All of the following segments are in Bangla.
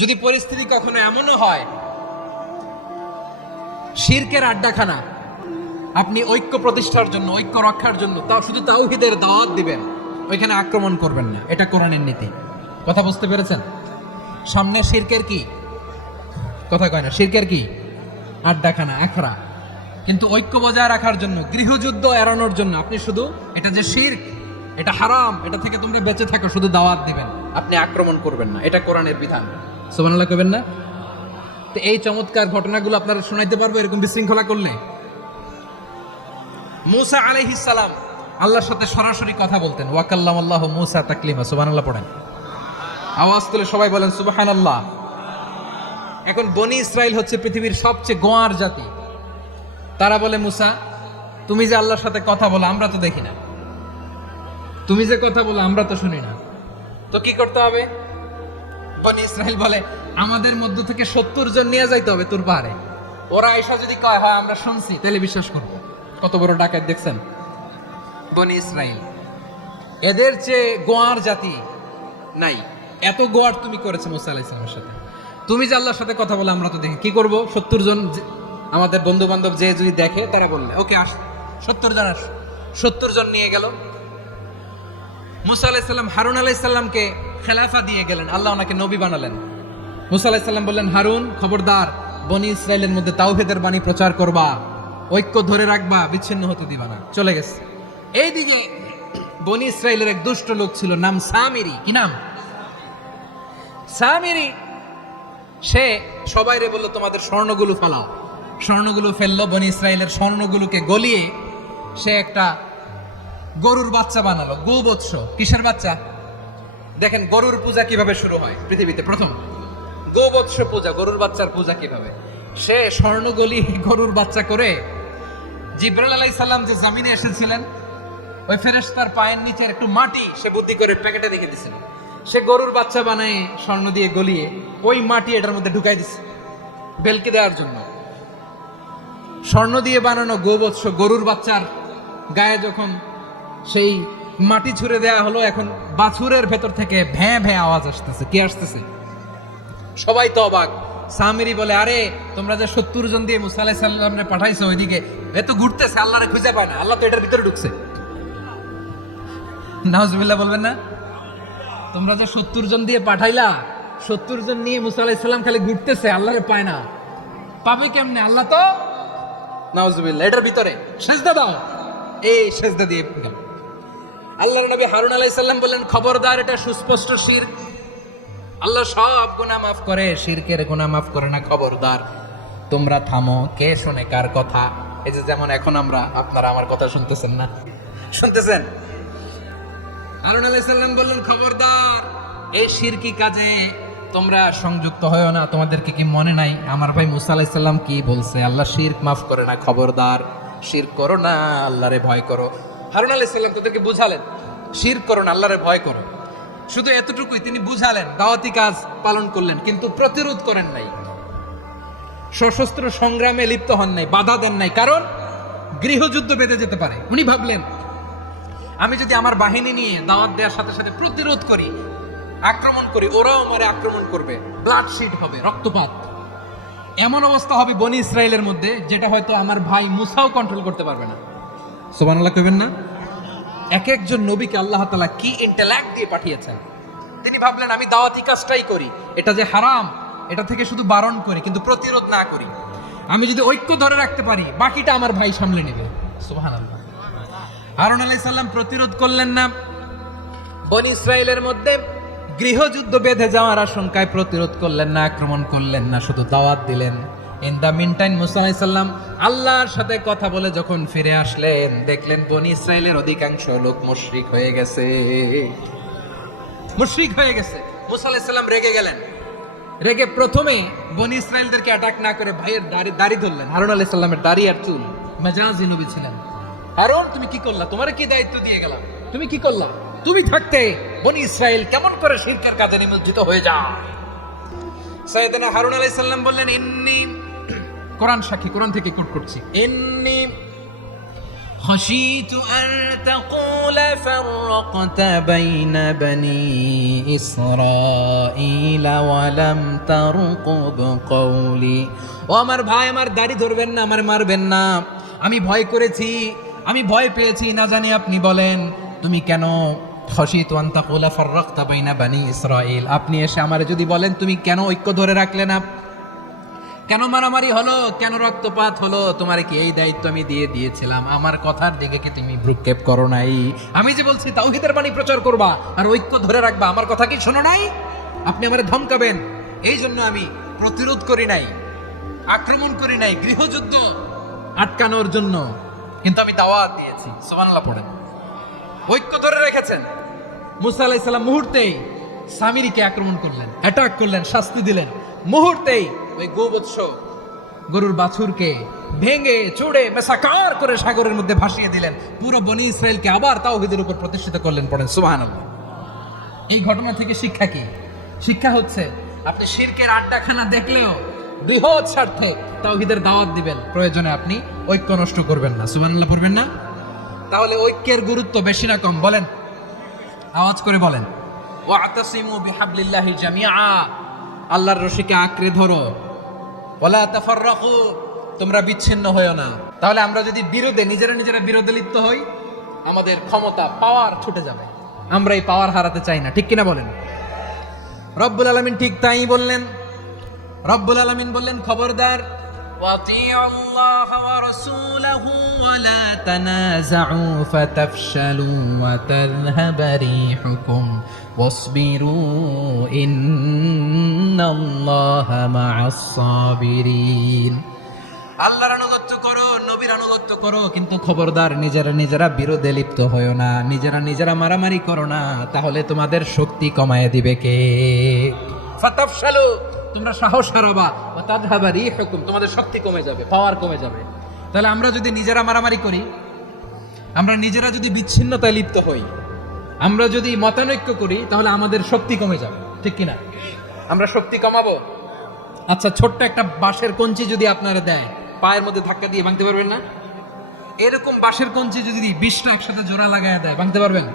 যদি পরিস্থিতি কখনো এমনও হয় শিরকের আড্ডাখানা, আপনি ঐক্য প্রতিষ্ঠার জন্য, ঐক্য রক্ষার জন্য শুধু তাওহীদের দাওয়াত দিবেন, ওইখানে আক্রমণ করবেন না। এটা কোরআনের নীতি। কথা বুঝতে পেরেছেন? সামনে শিরকের কি কথা কয় না, শিরকের কি আড্ডাখানা, আখড়া। কিন্তু ঐক্য বজায় রাখার জন্য, গৃহযুদ্ধ এড়ানোর জন্য আপনি শুধু এটা যে শিরক, এটা হারাম, এটা থেকে তোমরা বেঁচে থাকো, শুধু দাওয়াত দিবেন, আপনি আক্রমণ করবেন না। এটা কোরআনের বিধান। সুবহানাল্লাহ কইবেন না? তো এই চমৎকার ঘটনাগুলো আপনারা শোনাইতে পারবো এরকম বিশৃঙ্খলা করলে। মূসা আলাইহিস সালাম আল্লাহর সাথে সরাসরি কথা বলতেন। ওয়াকাল্লামাল্লাহু মূসা তাকলিমা। সুবহানাল্লাহ পড়েন, আওয়াজ তুলে সবাই বলেন সুবহানাল্লাহ। এখন বনি ইসরাইল হচ্ছে পৃথিবীর সবচেয়ে গোয়ার জাতি। তারা বলে, মূসা তুমি যে আল্লাহর সাথে কথা বলো আমরা তো দেখি না, তুমি যে কথা বলো আমরা তো শুনি না, তো কি করতে হবে? বনি ইসরাইল বলে, আমাদের মধ্য থেকে 70 জন নিয়ে যাইতে হবে তোর পাহাড়ে। ওরা এসা যদি কয় হয় আমরা শুনছি, তাহলে বিশ্বাস করবো। কত বড় ডাকাত দেখছেন বনি ইসরাইল। এদের চেয়ে গোয়ার জাতি নাই। এত গোয়ার তুমি করেছো মূসা আলাইহিস সালামের সাথে। তুমি যে আল্লাহর সাথে কথা বলে আমরা তো দেখি, কি করব? 70 জন আমাদের বন্ধু বান্ধব যে যদি দেখে, তারা বললে ওকে আস, 70 জন আস। 70 জন নিয়ে গেল। মূসা আলাইহিস সালাম হারুন আলাইহিস সালামকে খেলাফা দিয়ে গেলেন, আল্লাহ ওনাকে নবী বানালেন। মূসা আলাইহিস সালাম বললেন, হারুন খবরদার, বনি ইসরাইলের মধ্যে তাওহীদের বাণী প্রচার করবা, ঐক্য ধরে রাখবা, বিচ্ছিন্ন হতে দিবা না। চলে গেছে। এইদিকে বনি ইসরাইলের এক দুষ্ট লোক ছিল, নাম সামিরি। কি নাম? সামিরি। সে সবাইরে বলল, তোমাদের স্বর্ণগুলো ফেলাও। স্বর্ণগুলো ফেললো। বনি ইসরাইলের স্বর্ণগুলোকে গলিয়ে সে একটা গরুর বাচ্চা বানালো। গোবৎস। কিসের বাচ্চা? দেখেন গরুর পূজা কিভাবে শুরু হয় পৃথিবীতে প্রথম। গোবৎস পূজা, গরুর বাচ্চার পূজা কিভাবে। সে স্বর্ণ গলি গরুর বাচ্চা করে, জিবরাইল আলাইহিস সালাম যে জমিনে এসেছিলেন, ওই ফেরেশতার পায়ের নিচের একটু মাটি সে বুদ্ধি করে প্যাকেটে রেখে দিয়েছিল। সে গরুর বাচ্চা বানায় স্বর্ণ দিয়ে গলিয়ে ওই মাটি এটার মধ্যে ঢুকাই দিছে বেলকে দেওয়ার জন্য। স্বর্ণ দিয়ে বানানো গোবৎস গরুর বাচ্চার গায়ে যখন সেই মাটি ছুঁড়ে দেওয়া হলো, এখন বাছুরের ভেতর থেকে ভ্যাঁ ভ্যাঁ আওয়াজ আসতেছে। কি আসতেছে? সবাই তো অবাক। সামিরি বলে, আরে তোমরা যে 70 জন দিয়ে মূসা আলাইহিস সালামকে পাঠাইছো, ওইদিকে এ তো ঘুরতেছে, আল্লাহরে খুঁজে পায় না, আল্লাহ তো এটার ভিতরে ঢুকছে। নাউজুবিল্লাহ বলবেন না? তোমরা যে 70 জন দিয়ে পাঠাইলা, 70 জন নিয়ে মূসা আলাইহিস সালাম খালি ঘুরতেছে, আল্লাহরে পায় না। পাবে কেমনে? আল্লাহ তো, নাউজুবিল্লাহ, এটার ভিতরে সেজদা দাও। এই সেজদা দিয়ে গেল। আল্লাহর নবী হারুন আলাইহিস সালাম বললেন, খবরদার, এটা সুস্পষ্ট শিরক। আল্লাহ সব গুনাহ মাফ করে, শিরকের গুনাহ মাফ করে না। খবরদার, তোমরা থামো। কে শোনে কার কথা? এই যে যেমন এখন আপনারা আমার কথা শুনতেছেন না? শুনতেছেন? হারুন আলাইহিস সালাম বললেন, খবরদার, এই শিরকি কাজে তোমরা সংযুক্ত হয়ো না। তোমাদেরকে কি মনে নাই আমার ভাই মূসা আলাইহিস সালাম কি বলছে? আল্লাহ শিরক মাফ করে না। খবরদার, শিরক করো না, আল্লাহরে ভয় করো। হারুন আলাইহিস সালাম তাদেরকে বুঝালেন, শিরক করো না, আল্লাহরে ভয় করো। শুধু এতটুকুই তিনি বুঝালেন, দাওয়াতি কাজ পালন করলেন, কিন্তু প্রতিরোধ করেন নাই, সশস্ত্র সংগ্রামে লিপ্ত হন নাই, বাধা দেন নাই। কারণ গৃহযুদ্ধ বেঁধে যেতে পারে। উনি ভাবলেন, আমি যদি আমার বাহিনী নিয়ে দাওয়াত দেওয়ার সাথে সাথে প্রতিরোধ করি, আক্রমণ করি, ওরাও আমারে আক্রমণ করবে, ব্লাডশিট হবে, রক্তপাত। এমন অবস্থা হবে বনি ইসরাইলের মধ্যে, যেটা হয়তো আমার ভাই মূসাও কন্ট্রোল করতে পারবে না। সুবহানাল্লাহ কইবেন না? এক একজন নবীকে আল্লাহ তাআলা কি ইন্টেলেক্ট দিয়ে পাঠিয়েছেন। তিনি ভাবলেন, আমি দাওয়াতি কাজটাই করি, এটা যে হারাম এটা থেকে শুধু বারণ করি, কিন্তু প্রতিরোধ না করি। আমি যদি ঐক্য ধরে রাখতে পারি, বাকিটা আমার ভাই সামলে নেবে। সুবহানাল্লাহ। হারুন আলাইহিস সালাম প্রতিরোধ করলেন না। বনি ইসরাইলের মধ্যে গৃহযুদ্ধ বেঁধে যাওয়ার আশঙ্কায় প্রতিরোধ করলেন না, আক্রমণ করলেন না, শুধু দাওয়াত দিলেন। In the meantime Musa আলাইহিস সালাম আল্লাহর সাথে কথা বলে যখন ফিরে আসলেন, দেখলেন বনি ইসরাইলের অধিকাংশ লোক মুশরিক হয়ে গেছে। মুশরিক হয়ে গেছে। মূসা আলাইহিস সালাম রেগে গেলেন। রেগে প্রথমে বনি ইসরাইলদেরকে অ্যাটাক না করে ভাইয়ের দাড়ি ধরলেন। হারুন আলাইহিস সালামের দাড়ি আর চুল। মেজাজি নবী ছিলেন। হারুন, তুমি কি করলা? তোমার কি দায়িত্ব দিয়ে গেলাম, তুমি কি করলা? তুমি থাকতে বনি ইসরাইল কেমন করে শিরকের কাজে নিমজ্জিত হয়ে যায়? সাইয়েদনা হারুন আলাইহিস সালাম বললেন, ইন্নী, কোরআন সাক্ষী, কোরআন থেকে কোট করছি, ইন্নী খাশিতু আন তাকুলা فرقت بين بني إسرائيل ولم ترقب قولي ও আমার ভাই, আমার দাড়ি ধরবেন না, আমার মারবেন না। আমি ভয় করেছি, আমি ভয় পেয়েছি, না জানি আপনি বলেন তুমি কেন খাশিতু আন তাকুলা ফাররাকতা বাইনা বানি ইসরাঈল। আপনি এসে আমারে যদি বলেন তুমি কেন ঐক্য ধরে রাখলে না, কেন মারামারি হলো, কেন রক্তপাত হলো, তোমার কি এই দায়িত্ব আমি দিয়েছিলাম? আমার কথার দিকে কি তুমি ভ্রুক্ষেপ করো নাই? আমি যে বলছি তাওহীদের বাণী প্রচার করবা আর ঐক্য ধরে রাখবা, আমার কথা কি শোনো নাই? আপনি আমারে ধমকাবেন, এই জন্য আমি প্রতিরোধ করি নাই, আক্রমণ করি নাই, গৃহযুদ্ধ আটকানোর জন্য, কিন্তু আমি দাওয়াত দিয়েছি। সুবহানাল্লাহ পড়েন। ঐক্য ধরে রেখেছেন। মুসা আলাইহিস সালাম মুহূর্তেই সামিরীকে আক্রমণ করলেন, অ্যাটাক করলেন, শাস্তি দিলেন। মুহূর্তেই ওই গোবৎস গরুর বাছুরকে ভেঙে চুড়ে মেসাকার করে সাগরের মধ্যে ভাসিয়ে দিলেন। পুরো বনি ইসরায়েলকে আবার তাওহীদের উপর প্রতিষ্ঠিত করলেন। পড়েন সুবহানাল্লাহ। এই ঘটনা থেকে শিক্ষা কি? শিক্ষা হচ্ছে আপনি শিরকের আড্ডাখানা দেখলেও বৃহৎ স্বার্থে তাওহীদের দাওয়াত দিবেন, প্রয়োজনে আপনি ঐক্য নষ্ট করবেন না। সুবহানাল্লাহ পড়বেন না? তাহলে ঐক্যের গুরুত্ব বেশি না কম? বলেন, আওয়াজ করে বলেন। ওয়াতাসিমু বিহাবলিল্লাহি জামিআ, আল্লাহর রশিকে আঁকড়ে ধরো। ওয়ালা তাফাররাকু, তোমরা বিচ্ছিন্ন হয়ো না। তাহলে আমরা যদি নিজেরা বিরোধে লিপ্ত হই, আমাদের ক্ষমতা, পাওয়ার ছুটে যাবে। আমরা এই পাওয়ার হারাতে চাই না, ঠিক কিনা বলেন? রব্বুল আলামিন ঠিক তাই বললেন। রব্বুল আলামিন বললেন, খবরদার, ওয়াতিউল্লাহ ওয়া রাসূলাহু ওয়া লা তানাযাউ ফাতাফশালু ওয়া তাযহাবা রিহুকুম ওয়াসবিরু ইন্নাল্লাহা মা'আস সাবিরিন। আল্লাহর আনুগত্য করো, নবীর আনুগত্য করো, কিন্তু খবরদার নিজেরা বিরোধে লিপ্ত হয়ো না, নিজেরা মারামারি করো না, তাহলে তোমাদের শক্তি কমায় দিবে কে? ফাতাফশালু, তোমরা সাহস হারাবা, ওয়া তাযহাবা রিহুকুম, তোমাদের শক্তি কমে যাবে, পাওয়ার কমে যাবে। তাহলে আমরা যদি নিজেরা মারামারি করি, আমরা নিজেরা যদি বিচ্ছিন্নতায় লিপ্ত হই, আমরা যদি মতানৈক্য করি, তাহলে আমাদের শক্তি কমে যাবে, ঠিক কিনা? আমরা শক্তি কমাবো। আচ্ছা, ছোট্ট একটা বাঁশের কঞ্চি যদি আপনারা দেয়, পায়ের মধ্যে ধাক্কা দিয়ে ভাঙতে পারবেন না? এরকম বাঁশের কঞ্চি যদি 20টা একসাথে জোড়া লাগায় দেয়, ভাঙতে পারবেন?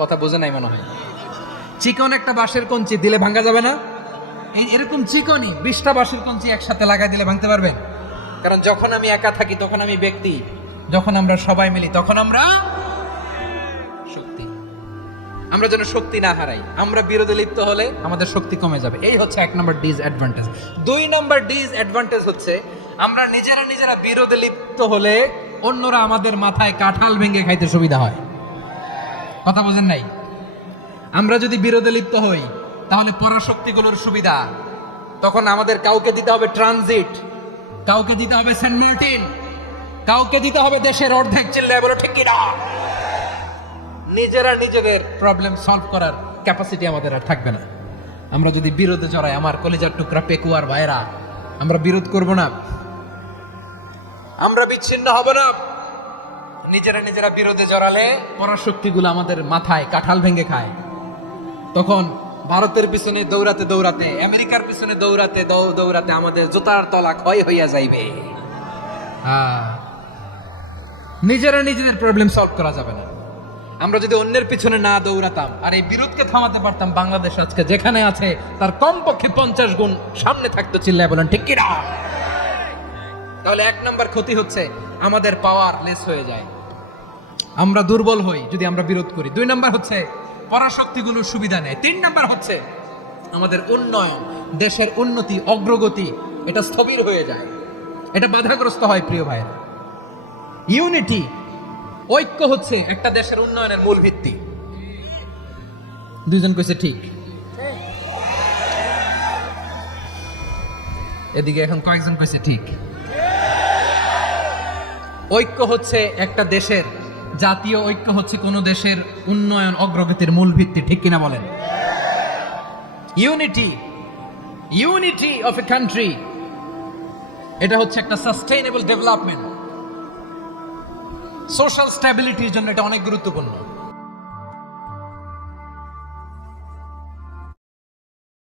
কথা বোঝে নাই মনে হয়। চিকন একটা বাঁশের কঞ্চি দিলে ভাঙা যাবে না? এরকম চিকনই 20টা বাঁশের কঞ্চি একসাথে লাগাই দিলে ভাঙতে পারবেন? কারণ যখন আমি একা থাকি তখন আমি ব্যক্তি, যখন আমরা সবাই মিলি তখন আমরা শক্তি। আমরা যেন শক্তি না হারাই। আমরা বিরোধে লিপ্ত হলে আমাদের শক্তি কমে যাবে। এই হচ্ছে 1 নম্বর ডিসঅ্যাডভান্টেজ। 2 নম্বর ডিসঅ্যাডভান্টেজ হচ্ছে আমরা নিজেরা বিরোধে লিপ্ত হলে অন্যরা আমাদের মাথায় কাঁঠাল ভেঙে খাইতে সুবিধা হয়। কথা বোঝেন নাই? আমরা যদি বিরোধে লিপ্ত হই তাহলে পরাশক্তিগুলোর সুবিধা, তখন আমাদের কাউকে দিতে হবে ট্রানজিট, কাউকে দিতে হবে সেন্ট মার্টিন, কাউকে দিতে হবে দেশের অর্ধেক। চিল্লায় বলো ঠিক কিনা? নিজেদের প্রবলেম সলভ করার ক্যাপাসিটি আমাদের আর থাকবে না। আমরা যদি বিরোধে জড়াই, আমার কলিজার টুকরা পেকুয়ার ভাইরা, আমরা বিরোধ করব না, আমরা বিচ্ছিন্ন হব না। নিজেরা বিরোধে জড়ালে পরাশক্তিগুলো আমাদের মাথায় কাঁঠাল ভেঙে খায়। তখন ভারতের পিছনে দৌড়াতে, আমেরিকার পিছনে দৌড়াতে আমাদের জুতার তলা ক্ষয় হইয়া যাইবে। নিজেদের প্রবলেম সলভ করা যাবে না। আমরা যদি অন্যের পিছনে না দৌড়াতাম আর এই বিরোধকে থামাতে পারতাম, বাংলাদেশ আজকে যেখানে আছে তার কমপক্ষে 50 গুণ সামনে থাকতো। চিল্লায় বলেন ঠিক কিনা? তাহলে 1 নম্বর ক্ষতি হচ্ছে আমাদের পাওয়ার লেস হয়ে যায়, আমরা দুর্বল হই যদি আমরা বিরোধ করি। 2 নম্বর হচ্ছে পরাশক্তিগুলোর সুবিধা নেয়। 3 নম্বর হচ্ছে আমাদের উন্নয়ন, দেশের উন্নতি, অগ্রগতি, এটা স্থবির হয়ে যায়, এটা বাধাগ্রস্ত হয়। প্রিয় ভাইরা, ইউনিটি, ঐক্য হচ্ছে একটা দেশের উন্নয়নের মূল ভিত্তি। 2 জন কইছে ঠিক। এদিকে এখন কয়েকজন কইছে ঠিক। ঐক্য হচ্ছে একটা দেশের, জাতীয় ঐক্য হচ্ছে কোন দেশের উন্নয়ন, অগ্রগতির মূল ভিত্তি, ঠিক কিনা বলেন? ইউনিটি অফ এ কান্ট্রি, এটা হচ্ছে একটা সাস্টেইনেবল ডেভেলপমেন্ট, সোশ্যাল স্ট্যাবিলিটির জন্য এটা অনেক গুরুত্বপূর্ণ।